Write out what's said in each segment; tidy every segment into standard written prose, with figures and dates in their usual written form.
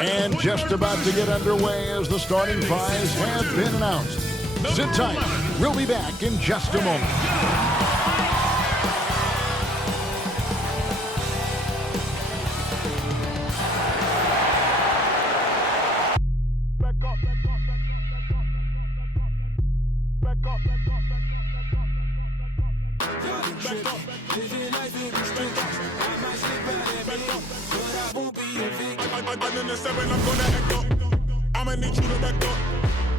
And just about to get underway as the starting fives have been announced. Sit tight. We'll be back in just a moment. I'ma need you to back up.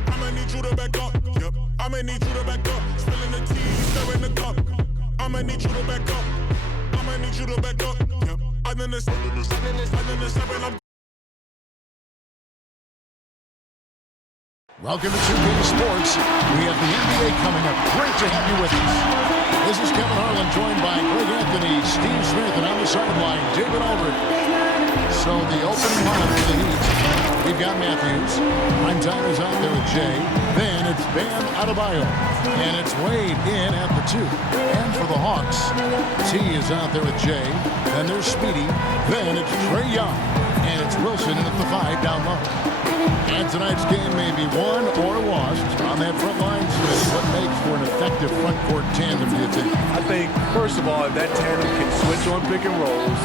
I'ma need you to back up. Yep. I'ma need you to back up. Spilling the tea, stirring the cup. I'ma need you to back up. I'ma need you to back up. Yep. I'm in the seven. Welcome to 2K Sports. We have the NBA coming up. Great to have you with us. This is Kevin Harlan, joined by Greg Anthony, Steve Smith, and on the sideline, David Aldridge. So the opening line for the Heat, we've got Matthews. Prime time is out there with Jay. Then it's Bam Adebayo. And it's Wade in at the 2. And for the Hawks, T is out there with Jay. Then there's Speedy. Then it's Trae Young. And it's Wilson in at the 5 down low. And tonight's game may be won or lost on that front line. What makes for an effective front court tandem, do you think? I think, first of all, if that tandem can switch on pick and rolls,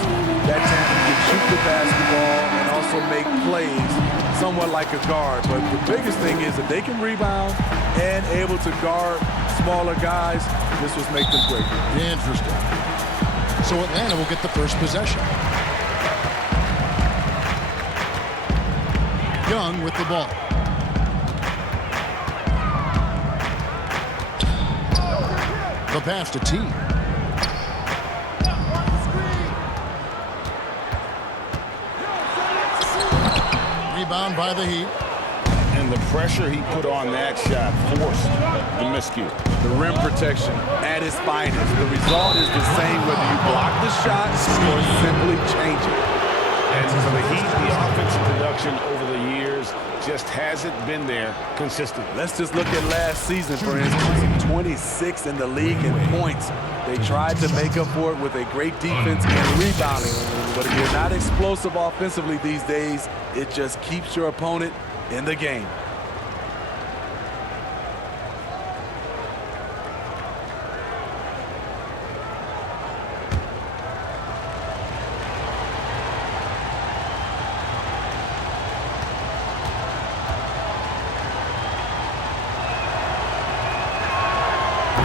that tandem can shoot the basketball and also make plays somewhat like a guard. But the biggest thing is that they can rebound and able to guard smaller guys. This will make them great. Interesting. So Atlanta will get the first possession. Young with the ball. The pass to T. Rebound by the Heat. And the pressure he put on that shot forced the miscue. The rim protection at its finest. The result is the same whether you block the shot or simply change it. And for the Heat, the offensive production over the years just hasn't been there consistently. Let's just look at last season, for instance. 26 in the league in points. They tried to make up for it with a great defense and rebounding. But if you're not explosive offensively these days, it just keeps your opponent in the game.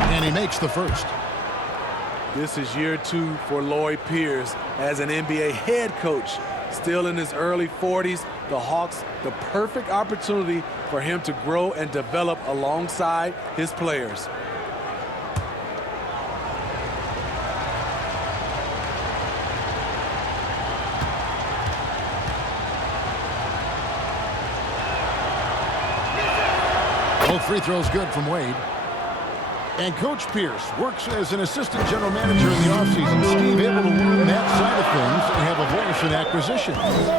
And he makes the first. This is year 2 for Lloyd Pierce as an NBA head coach. Still in his early 40s, the Hawks, the perfect opportunity for him to grow and develop alongside his players. Both free throws good from Wade. And Coach Pierce works as an assistant general manager in the offseason. Steve, able to learn that side of things and have a voice in acquisition.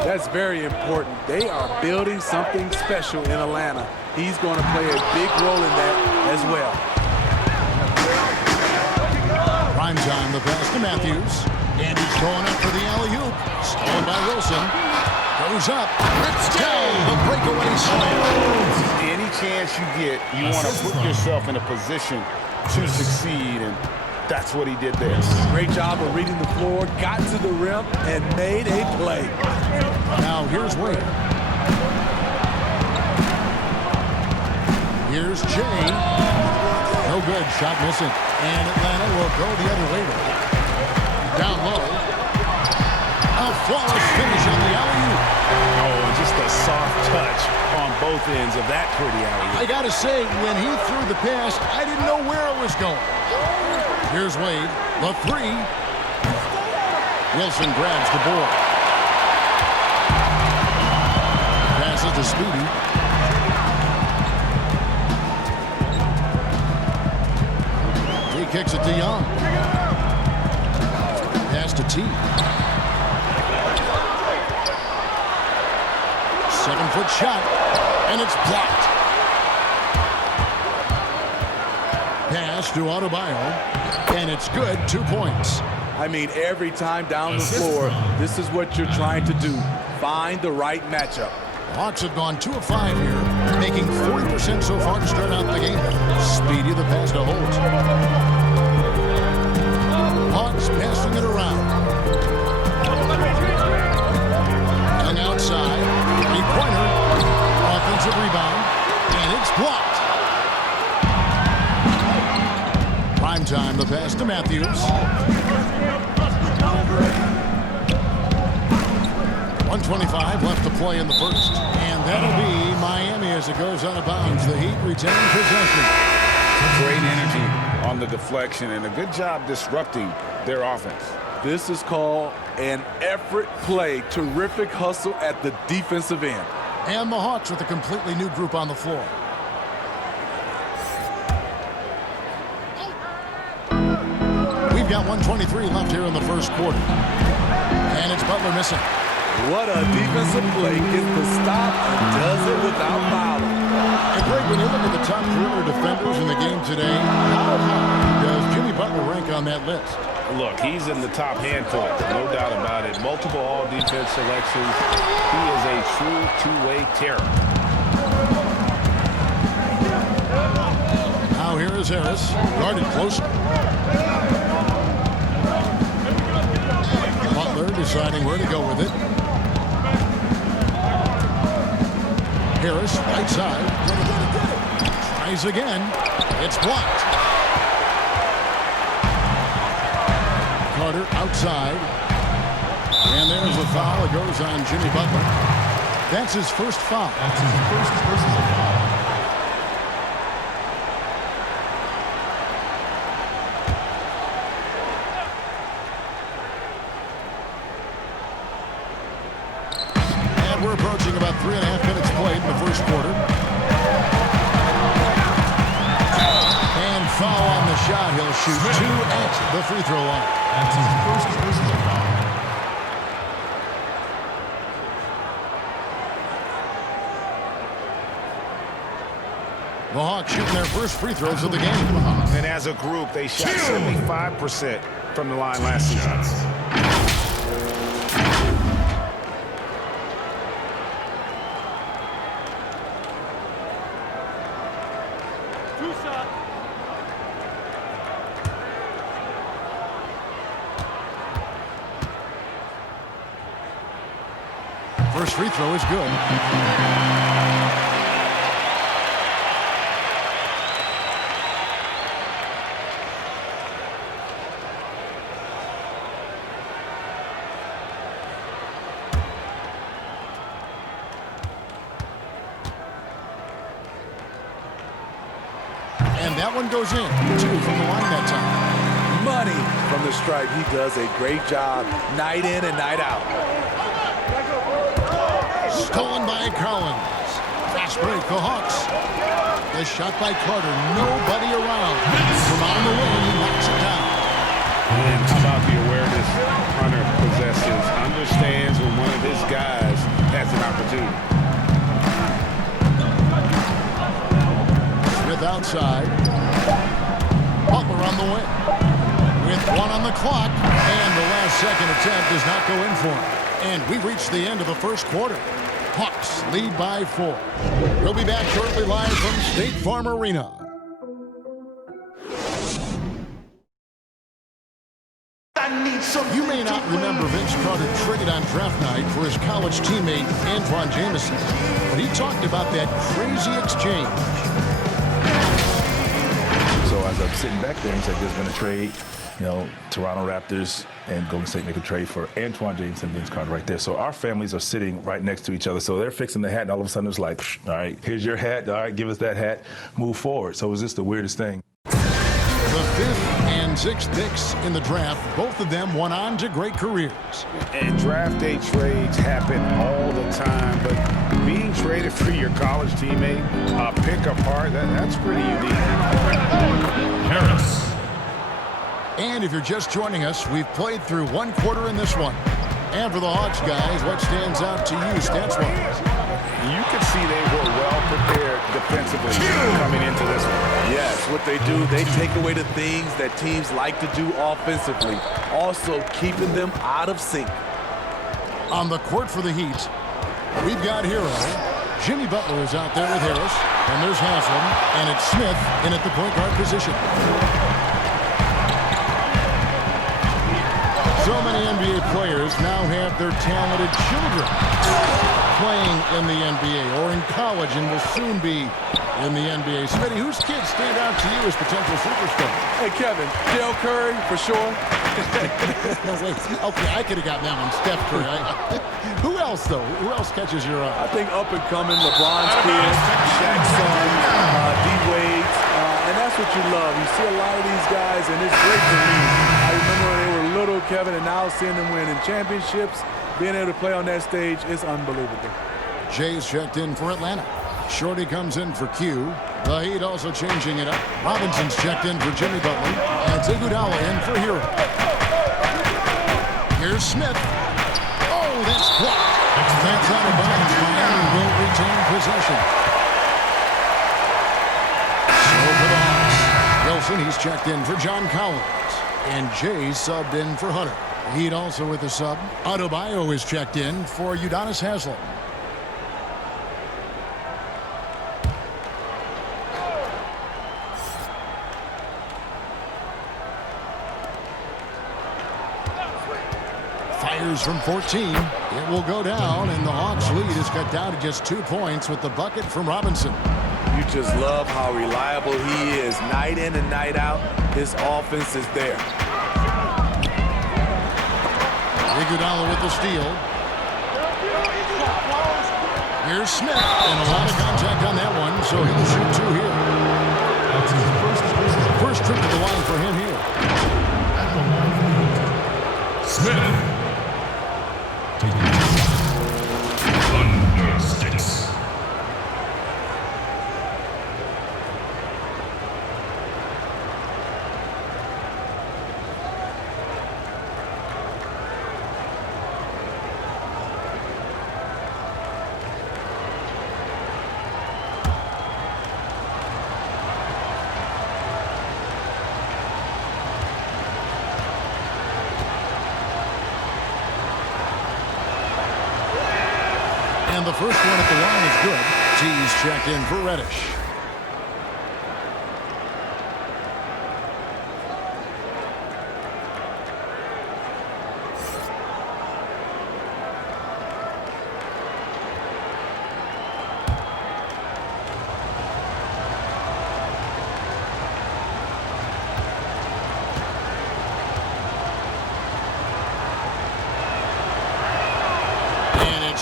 That's very important. They are building something special in Atlanta. He's going to play a big role in that as well. Prime time, the pass to Matthews. And he's going up for the alley-oop. Stolen by Wilson. Goes up. It's down. The breakaway slam. Any chance you get, you want to put yourself in a position to succeed, and that's what he did there. Great job of reading the floor, got to the rim, and made a play. Now here's Wade. Here's Jay. No good, shot missing. And Atlanta will go the other way. Down low. A flawless finish on the alley-oop. Oh, just a soft touch on both ends of that pretty alley-oop. I gotta say, when he threw the pass, I didn't know where it was going. Here's Wade, the 3. Wilson grabs the board. Passes to Speedy. He kicks it to Young. Pass to T. 7-foot shot, and it's blocked. Pass to Adebayo, and it's good, 2 points. I mean, every time down the floor, this is what you're trying to do. Find the right matchup. The Hawks have gone 2 of 5 here, making 40% so far to start out the game. Speedy the pass to Holt. Hawks passing it around. And outside, three-pointer, offensive rebound, and it's blocked. Prime time, the pass to Matthews. 1:25 left to play in the first. And that'll be Miami as it goes out of bounds. The Heat retain possession. Great energy on the deflection and a good job disrupting their offense. This is called an effort play. Terrific hustle at the defensive end. And the Hawks with a completely new group on the floor. We've got 1:23 left here in the first quarter. And it's Butler missing. What a defensive play. Gets the stop and does it without fouling. And Greg, when you look at the top perimeter defenders in the game today, how high does Jimmy Butler rank on that list? Look, he's in the top handful, no doubt about it. Multiple all-defense selections. He is a true two-way terror. Now here is Harris, guarded closely. Butler deciding where to go with it. Harris, right side. Tries again. It's blocked. Carter outside. And there's a foul. It goes on Jimmy Butler. That's his first foul. That's his first personal foul. We're approaching about 3.5 minutes played in the first quarter. And foul on the shot. He'll shoot 2 at the free throw line. That's his first personal foul. The Hawks shooting their first free throws of the game. And as a group, they shot 75% from the line last season. First free throw is good. And that one goes in. 2 from the line that time. Money from the stripe. He does a great job night in and night out. Stolen by Collins. Fast break, the Hawks. The shot by Carter. Nobody around. From on the wing, he knocks it down. And how about the awareness Hunter possesses? Understands when one of his guys has an opportunity. Smith outside. Butler on the wing. With 1 on the clock. And the last second attempt does not go in for him. And we've reached the end of the first quarter. Hawks lead by 4. We'll be back shortly live from State Farm Arena. You may not remember Vince Carter traded on draft night for his college teammate Antoine Jamison, but he talked about that crazy exchange. So as I'm sitting back there, he said there's been a trade. You know, Toronto Raptors and Golden State make a trade for Antoine James and Vince Carter right there. So our families are sitting right next to each other. So they're fixing the hat, and all of a sudden it's like, all right, here's your hat. All right, give us that hat. Move forward. So it was just the weirdest thing. The 5th and 6th picks in the draft, both of them went on to great careers. And draft day trades happen all the time, but being traded for your college teammate, pick apart, that's pretty unique. Harris. And if you're just joining us, we've played through 1 quarter in this one. And for the Hawks guys, what stands out to you stats-wise? You can see they were well prepared defensively coming into this one. Yes, what they do, they take away the things that teams like to do offensively, also keeping them out of sync. On the court for the Heat, we've got Hero. Jimmy Butler is out there with Harris. And there's Haslam. And it's Smith in at the point guard position. So many NBA players now have their talented children playing in the NBA or in college and will soon be in the NBA. Smitty, whose kids stand out to you as potential superstars? Hey, Kevin, Dale Curry, for sure. No, wait. Okay, I could have gotten that one. Steph Curry. Who else, though? Who else catches your eye? I think up and coming, LeBron's kids, Shaq's son, D-Wade, and that's what you love. You see a lot of these guys, and it's great to me. I remember when they were little, Kevin, and now seeing them win in championships, being able to play on that stage is unbelievable. Jay's checked in for Atlanta. Shorty comes in for Q. The Heat also changing it up. Robinson's checked in for Jimmy Butler. And Dieudonne in for Hero. Here's Smith. Oh, that's blocked. That's out of bounds. Miami will retain possession. So for the Hawks, Wilson, he's checked in for John Collins. And Jay's subbed in for Hunter. Heat also with the sub. Adebayo is checked in for Udonis Haslem. Fires from 14. It will go down, and the Hawks' lead is cut down to just 2 points with the bucket from Robinson. You just love how reliable he is. Night in and night out, his offense is there. Iguodala with the steal. Here's Smith, and a lot of contact on that one, so he'll shoot 2 here. That's his First trip to the line for him here. at the line. Smith. Taking under 6. And the first one at the line is good. T's checked in for Reddish.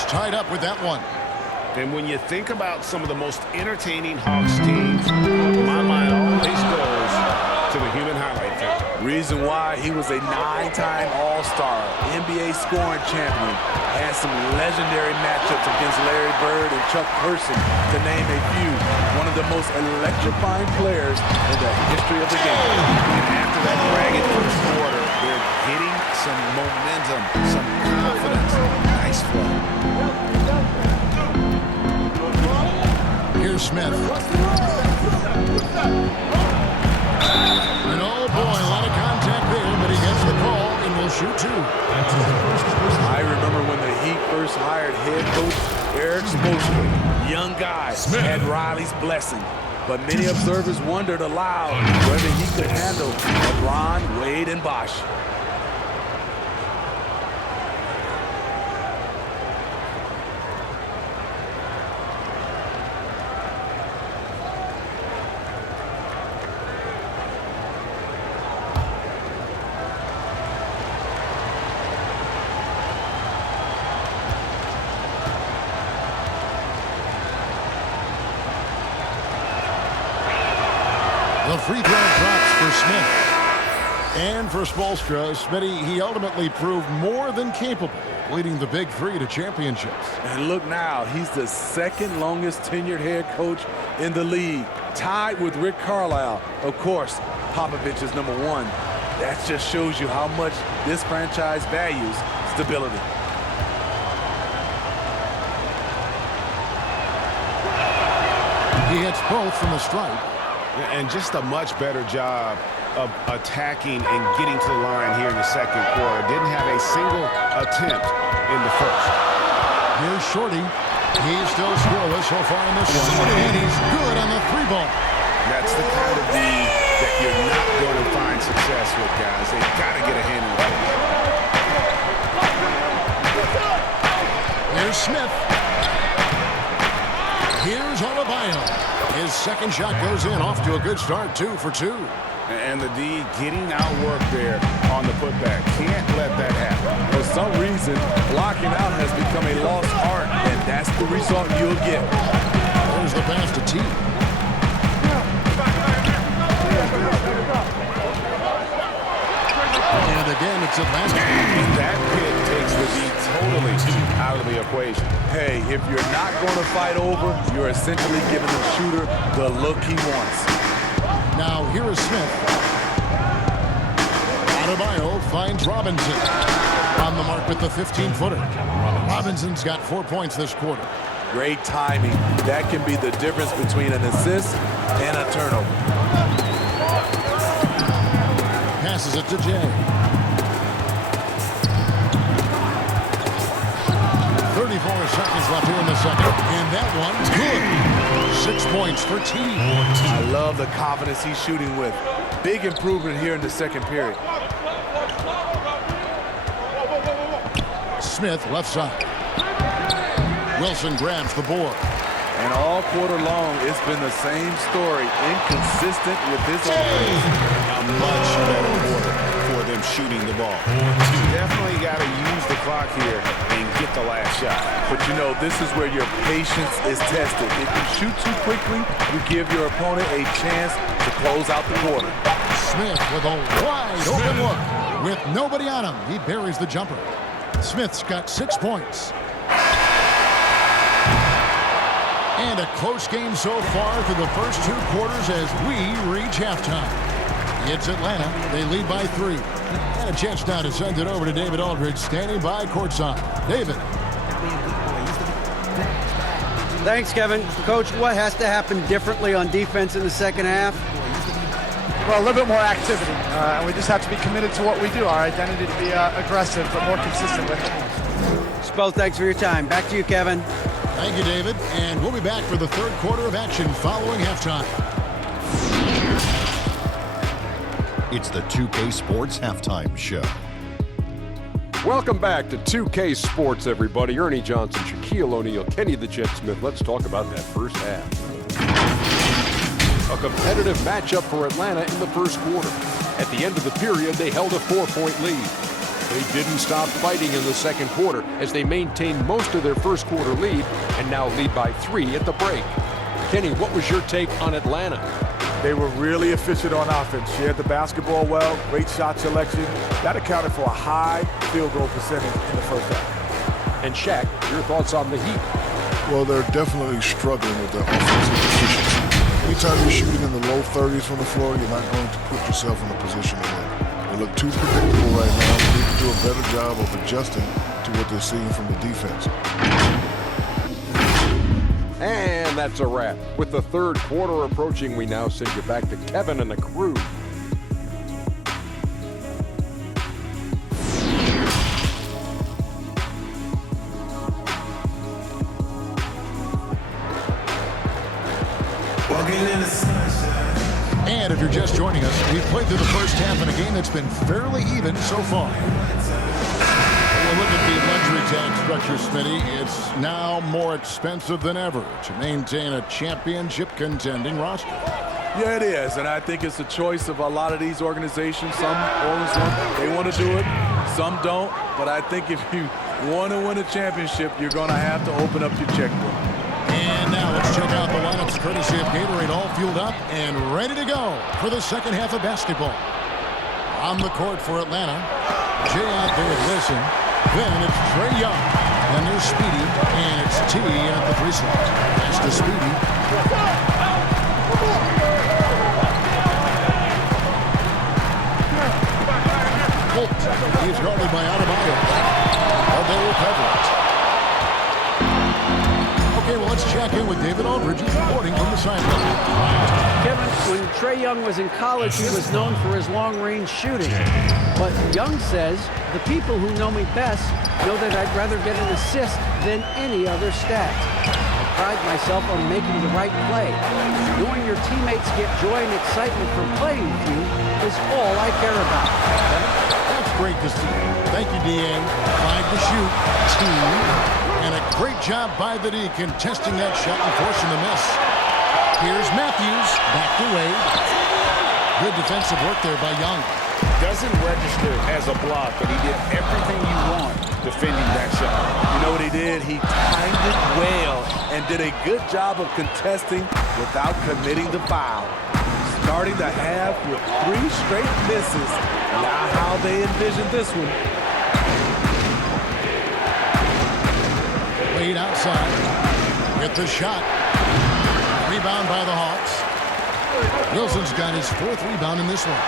Tied up with that one. And when you think about some of the most entertaining Hawks teams, my mind always goes to the human highlight tape. Reason why he was a 9-time All-Star, NBA scoring champion, had some legendary matchups against Larry Bird and Chuck Person, to name a few. One of the most electrifying players in the history of the game. And after that ragged first quarter, they're hitting some momentum, some confidence. Nice flow. Here's Smith. And oh boy, a lot of contact there, but he gets the call and will shoot 2. That's his first personal. I remember when the Heat first hired head coach Eric Spoelstra. Young guy, Smith. had Riley's blessing. But many observers wondered aloud whether he could handle LeBron, Wade, and Bosh. The free throw drops for Smith. And for Spoelstra, Smitty, he ultimately proved more than capable, leading the Big Three to championships. And look now, he's the second longest tenured head coach in the league, tied with Rick Carlisle. Of course, Popovich is number 1. That just shows you how much this franchise values stability. He hits both from the stripe. And just a much better job of attacking and getting to the line here in the second quarter. Didn't have a single attempt in the first. Here's Shorty. He's still scoreless so far in this one. And he's good on the 3-ball. That's the kind of D that you're not going to find success with, guys. They've got to get a handle on it. Here's Smith. Here's Adebayo. His second shot goes in, off to a good start, 2 for 2. And the D getting outworked there on the putback. Can't let that happen. For some reason, blocking out has become a lost art, and that's the result you'll get. There's the pass to T. And again, it's Atlanta. That pick takes the D totally out of the equation. Hey, if you're not going to fight over, you're essentially giving the shooter the look he wants. Now here is Smith. Adebayo finds Robinson on the mark with the 15-footer. Robinson's got 4 points this quarter. Great timing. That can be the difference between an assist and a turnover. Passes it to Jay. 34 seconds left here in the second. And that one, good. 6 points for T. I love the confidence he's shooting with. Big improvement here in the second period. Smith, left side. Wilson grabs the board. And all quarter long, it's been the same story. Inconsistent with this offense. A much better quarter for them shooting the ball. Definitely got to use the clock here and get the last shot. But you know, this is where your patience is tested. If you shoot too quickly, you give your opponent a chance to close out the quarter. Smith with a wide open look. With nobody on him, he buries the jumper. Smith's got 6 points. And a close game so far through the first 2 quarters as we reach halftime. It's Atlanta. They lead by 3. And a chance now to send it over to David Aldridge, standing by courtside. David. Thanks, Kevin. Coach, what has to happen differently on defense in the second half? Well, a little bit more activity. We just have to be committed to what we do. Our identity to be aggressive, but more consistent with it. Spell, thanks for your time. Back to you, Kevin. Thank you, David. And we'll be back for the third quarter of action following halftime. It's the 2K Sports Halftime Show. Welcome back to 2K Sports, everybody. Ernie Johnson, Shaquille O'Neal, Kenny the Jet Smith. Let's talk about that first half. A competitive matchup for Atlanta in the first quarter. At the end of the period, they held a 4-point lead. They didn't stop fighting in the second quarter as they maintained most of their first quarter lead and now lead by 3 at the break. Kenny, what was your take on Atlanta? They were really efficient on offense. Shared the basketball well, great shot selection. That accounted for a high field goal percentage in the first half. And Shaq, your thoughts on the Heat? Well, they're definitely struggling with their offensive efficiency. Anytime you're shooting in the low 30s from the floor, you're not going to put yourself in a position to win. They look too predictable right now. They need to do a better job of adjusting to what they're seeing from the defense. And that's a wrap. With the third quarter approaching, we now send you back to Kevin and the crew. And if you're just joining us, we've played through the first half in a game that's been fairly even so far. When we look at the luxury tag structure, Smitty, it's now more expensive than ever to maintain a championship contending roster. Yeah, it is, and I think it's a choice of a lot of these organizations. Some owners they want to do it, some don't. But I think if you want to win a championship, you're going to have to open up your checkbook. And now let's check out the lineups courtesy of Gatorade, all fueled up and ready to go for the second half of basketball. On the court for Atlanta, Jay out there with Wilson. Then it's Trae Young. Then there's Speedy, and it's T at the free throw. Pass to Speedy. Holt, he's guarded by Adebayo. But they recover it. Okay, well, let's check in with David Aldridge, reporting from the sideline. Kevin, when Trae Young was in college, he was known for his long-range shooting. But Young says, the people who know me best know that I'd rather get an assist than any other stat. I pride myself on making the right play. Knowing your teammates get joy and excitement from playing with you is all I care about. That's great to see. Thank you, Dwyane. 5 to shoot. 2. And a great job by the D contesting that shot and forcing the miss. Here's Matthews. Back to Wade. Good defensive work there by Young. Doesn't register as a block, but he did everything you want defending that shot. You know what he did? He timed it well and did a good job of contesting without committing the foul. Starting the half with 3 straight misses. Now how they envision this one. Wade outside. Get the shot. Rebound by the Hawks. Wilson's got his 4th rebound in this one.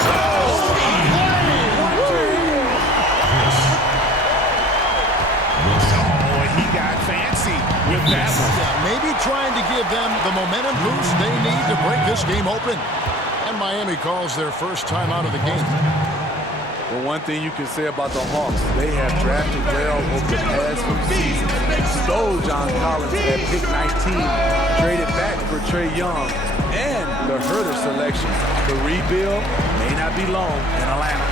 He got fancy with that one. Maybe trying to give them the momentum boost they need to break this game open. And Miami calls their first time out of the game. Well, one thing you can say about the Hawks, they have drafted well over the past few seasons. Stole John Collins at pick 19, traded back for Trae Young, and the Herter selection. The rebuild may not be long in Atlanta.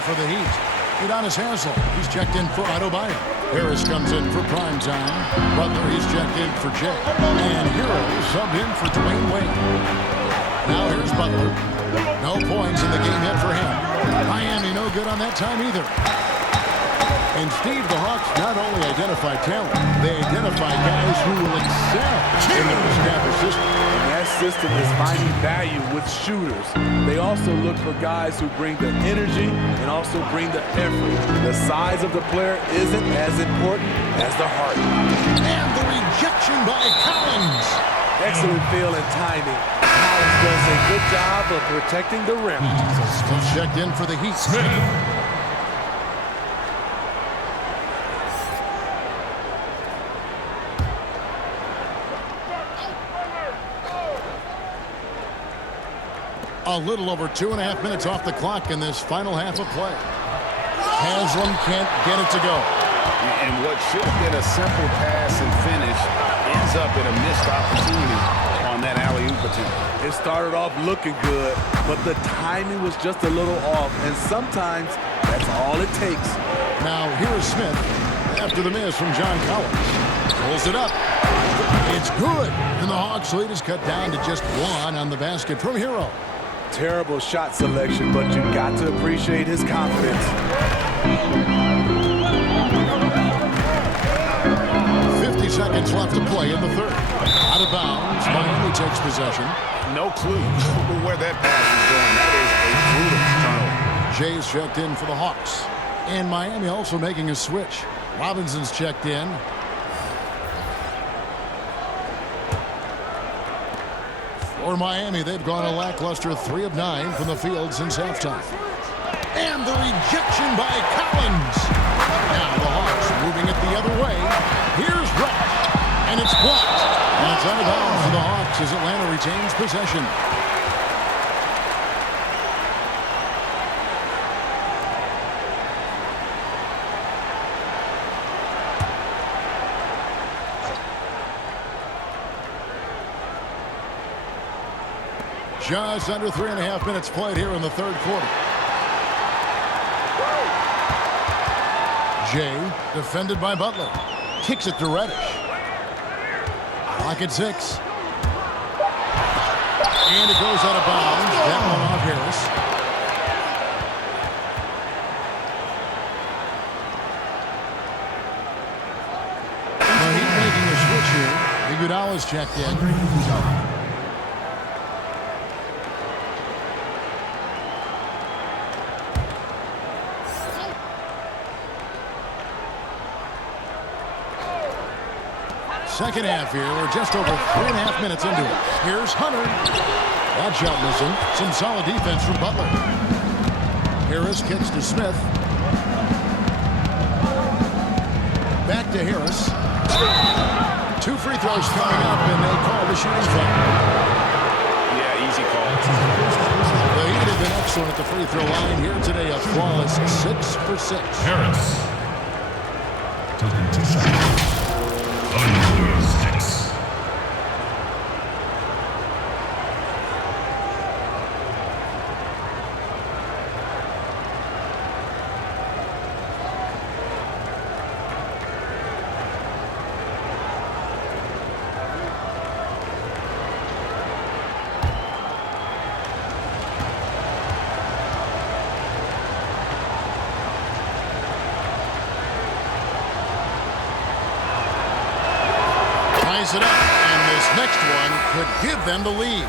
For the Heat, Dieudonne Hansel. He's checked in for Adebayo. Harris comes in for prime time. Butler, he's checked in for Jay. And Hero subbed in for Dwayne Wade. Now here's Butler. No points in the game yet for him. Miami no good on that time either. And Steve, the Hawks not only identify talent, they identify guys who will excel in their established system. And that system is finding value with shooters. They also look for guys who bring the energy and also bring the effort. The size of the player isn't as important as the heart. And the rejection by Collins. Excellent feel and timing. Collins does a good job of protecting the rim. Still checked in for the Heat. A little over 2.5 minutes off the clock in this final half of play. Haslam can't get it to go. And what should have been a simple pass and finish ends up in a missed opportunity on that alley-oop attempt. It started off looking good, but the timing was just a little off, and sometimes that's all it takes. Now here is Smith after the miss from John Collins. Pulls it up. It's good. And the Hawks lead is cut down to just 1 on the basket from Hero. Terrible shot selection, but you got to appreciate his confidence. 50 seconds left to play in the third. Out of bounds, Miami takes possession. No clue where that pass is going. That is a brutal turnover. Jay's checked in for the Hawks. And Miami also making a switch. Robinson's checked in. For Miami, they've gone a lackluster 3 of 9 from the field since halftime. And the rejection by Collins. Now the Hawks moving it the other way. Here's Rush. And it's blocked. And it's out of bounds for the Hawks as Atlanta retains possession. Just under 3.5 minutes played here in the third quarter. Jay, defended by Butler. Kicks it to Reddish. Clock at 6. And it goes out of bounds. That one off Harris. Well, he's making a switch here. Dieudonne is checked in. Second half here. We're just over 3.5 minutes into it. Here's Hunter. That shot missing. Some solid defense from Butler. Harris kicks to Smith. Back to Harris. 2 free throws coming up, and they call the shooting foul. Yeah, easy call. The Heat have been excellent at the free throw line here today. A flawless 6 for 6. Harris taking 2 shots. Under 6. It up, and this next one could give them the lead.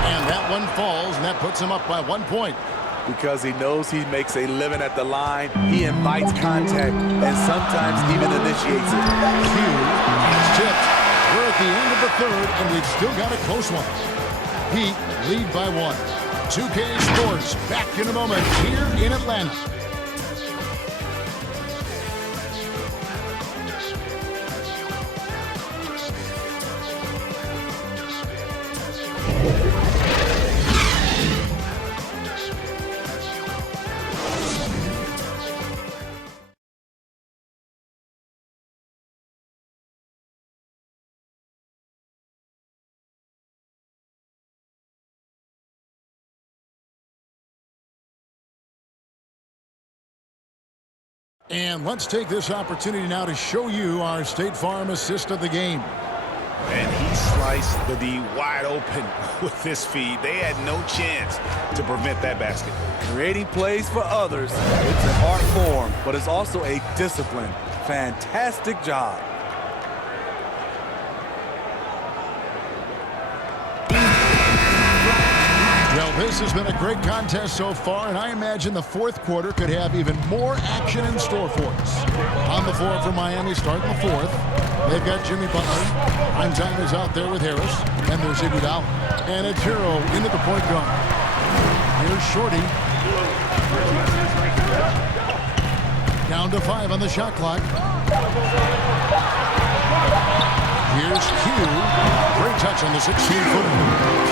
And that one falls, and that puts him up by 1 point. Because he knows he makes a living at the line, he invites contact and sometimes even initiates it. Hughes tipped. We're at the end of the third, and we've still got a close one. Heat lead by 1. 2K Sports back in a moment here in Atlanta. And let's take this opportunity now to show you our State Farm assist of the game. And he sliced the D wide open with this feed. They had no chance to prevent that basket. Creating plays for others, it's an art form, but it's also a discipline. Fantastic job. Well, this has been a great contest so far, and I imagine the fourth quarter could have even more action in store for us. On the floor for Miami, starting the fourth. They've got Jimmy Butler. Time is out there with Harris, and there's Dwyane. And it's Hero into the point guard. Here's Shorty. Down to 5 on the shot clock. Here's Q. Great touch on the 16-footer.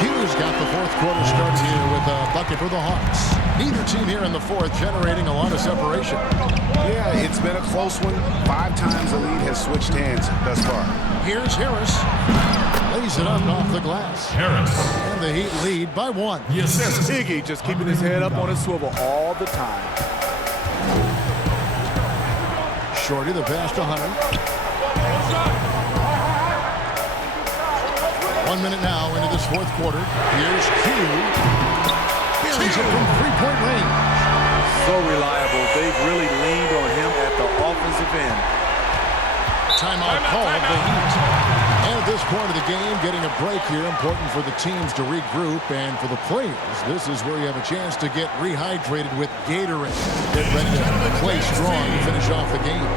Q's got the fourth quarter started here with a bucket for the Hawks. Neither team here in the fourth generating a lot of separation. Yeah, it's been a close one. 5 times the lead has switched hands thus far. Here's Harris. Lays it up off the glass. Harris. And the Heat lead by 1. Yes. Iggy just keeping his head up on his swivel all the time. Shorty the pass to Hunter. 1 minute now into this fourth quarter. Here's Q. Buries it from 3-point range. So reliable. They've really leaned on him at the offensive end. Timeout called the Heat. And at this point of the game, getting a break here, important for the teams to regroup, and for the players, this is where you have a chance to get rehydrated with Gatorade. Get ready to play strong to finish off the game.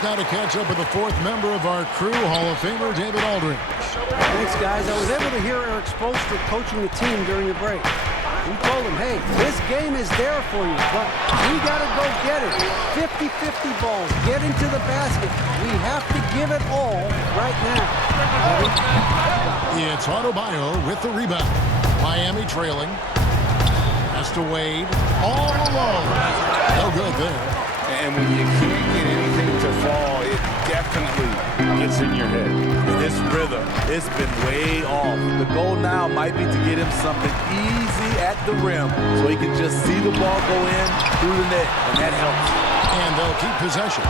chance now to catch up with the fourth member of our crew, Hall of Famer David Aldridge. Thanks, guys. I was able to hear Eric Spoelstra coaching the team during the break. We told him, hey, this game is there for you, but we got to go get it. 50-50 balls, get into the basket. We have to give it all right now. It's Adebayo with the rebound. Miami trailing. Has to Wade. All alone. No good there. And when you can't get anything to fall, it definitely gets in your head. This rhythm, it's been way off. The goal now might be to get him something easy at the rim so he can just see the ball go in through the net, and that helps. And they'll keep possession.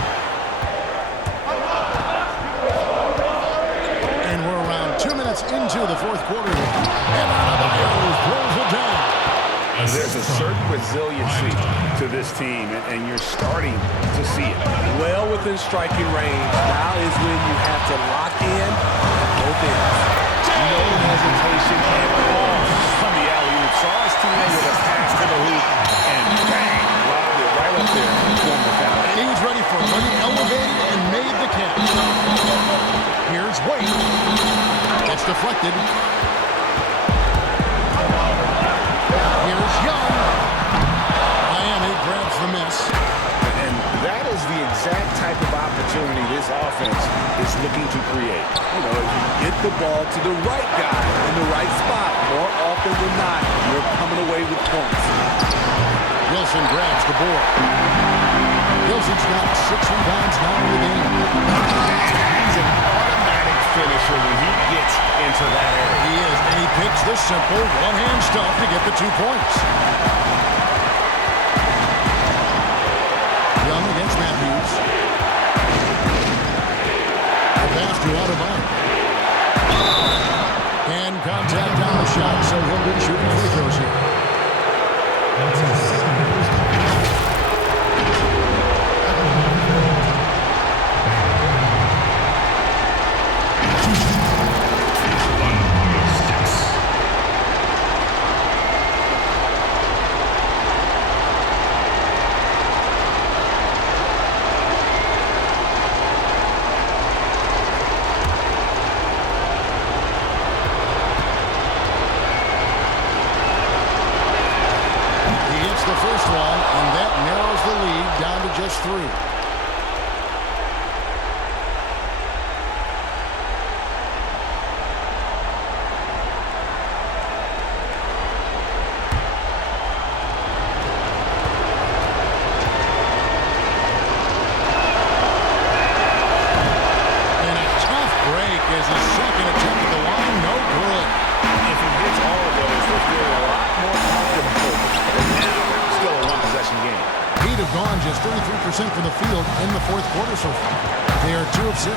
And we're around 2 minutes into the fourth quarter. And Adebayo throws it down. There's a certain resiliency to this team, and you're starting to see it. Well within striking range. Now is when you have to lock in both ends. No hesitation at all from the alley-oop. Saw his teammate with a pass to the hoop, and bang, lobbed it right up there and formed the foul. He was ready for it, but he elevated and made the catch. Here's Wade. It's deflected. Here's Young. Miami grabs the miss. And that is the exact type of opportunity this offense is looking to create. You know, if you get the ball to the right guy in the right spot, more often than not, you're coming away with points. Wilson grabs the board. Wilson's got 6 rebounds now in the game. He's an automatic finisher when he gets into that area. He is, and he picks the simple one-hand stuff to get the 2 points. Young against Matthews. The pass to Adebayo. And contact on the shot, so he'll be shooting free throws here. That's his second first. The first one, and that narrows the lead down to just 3. And a tough break as his second attempt at the line, no good. If he hits all of those, they'll feel a lot more comfortable. Now, still a one-possession game. He'd have gone just 33% from the field in the fourth quarter so far. They are 2 of 6.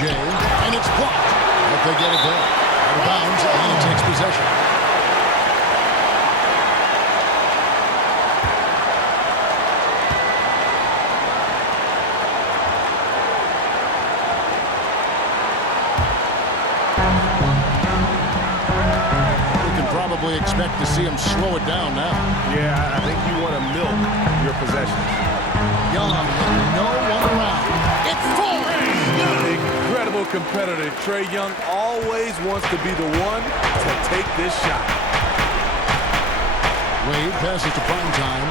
Jay, and it's blocked. But they get it there. Out of bounds, and it takes possession. Probably expect to see him slow it down now. Yeah, I think you want to milk your possessions. Young with no one around. It's full. Incredible competitor. Trae Young always wants to be the one to take this shot. Wade passes to prime time.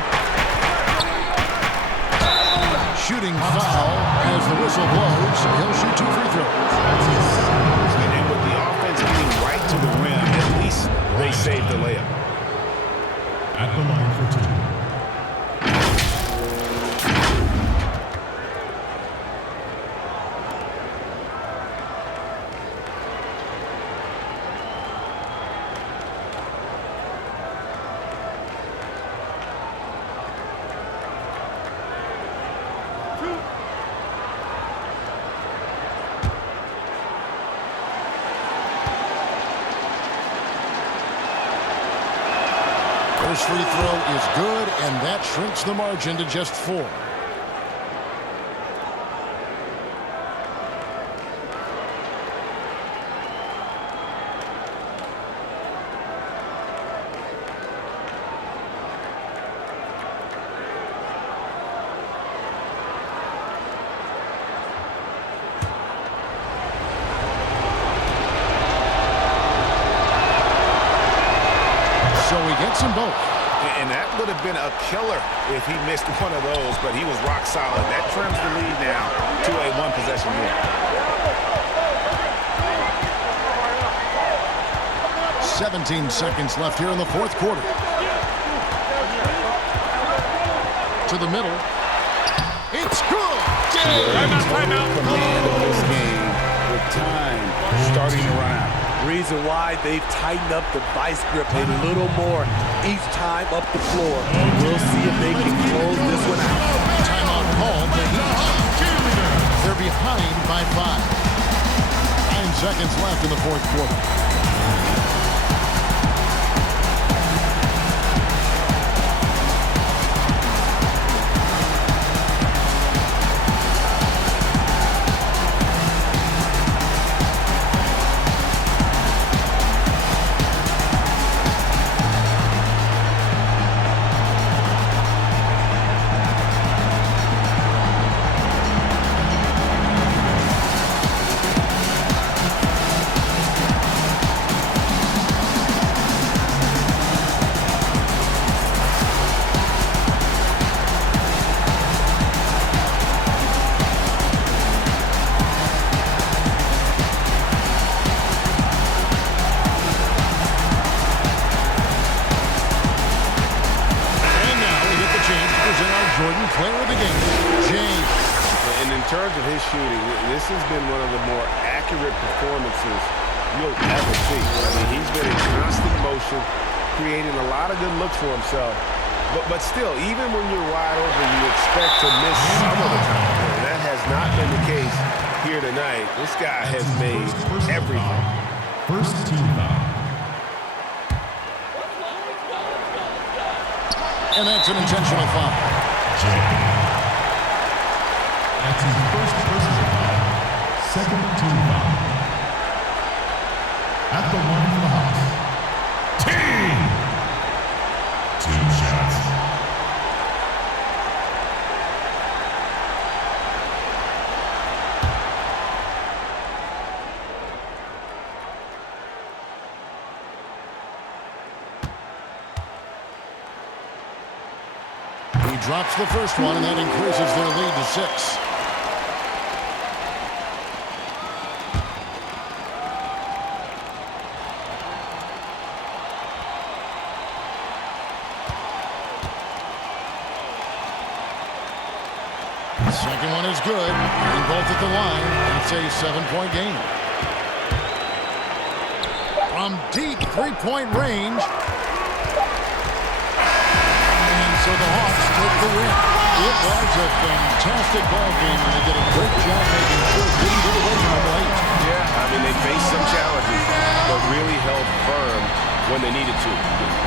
Shooting foul as the whistle blows. He'll shoot 2 free throws. And with the offense getting right to the rim, at least they saved the layup. At the line for 2. First free throw is good, and that shrinks the margin to just 4. gets them both. And that would have been a killer if he missed one of those, but he was rock solid. That trims the lead now to a one-possession win. 17 seconds left here in the fourth quarter. To the middle. It's good. Timeout. Command of this game with time starting to run out. Reason why they've tightened up the vice grip a little more each time up the floor. We'll see if they can close this one out. Timeout called. They're behind by 5. 9 seconds left in the fourth quarter. Player of the game, Chainz. And in terms of his shooting, this has been one of the more accurate performances you'll ever see. I mean, he's been in constant motion, creating a lot of good looks for himself. But still, even when you're wide open, you expect to miss some of the time. And that has not been the case here tonight. This guy has made everything. First team foul. And that's an intentional foul. That's his first personal foul. Second team foul. At the line for the Hawks. Team! 2 shots. Drops the first one, and that increases their lead to 6. The second one is good, and both at the line. It's a 7-point game. From deep three-point range. So the Hawks take the win. It was a fantastic ball game, and they did a great job making sure it didn't get away from them late. Yeah, I mean, they faced some challenges, but really held firm when they needed to.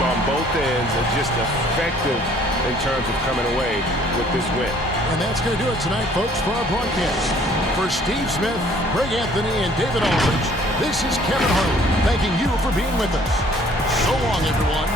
On both ends, and just effective in terms of coming away with this win. And that's going to do it tonight, folks, for our broadcast. For Steve Smith, Greg Anthony, and David Aldridge, this is Kevin Harlan thanking you for being with us. So long, everyone.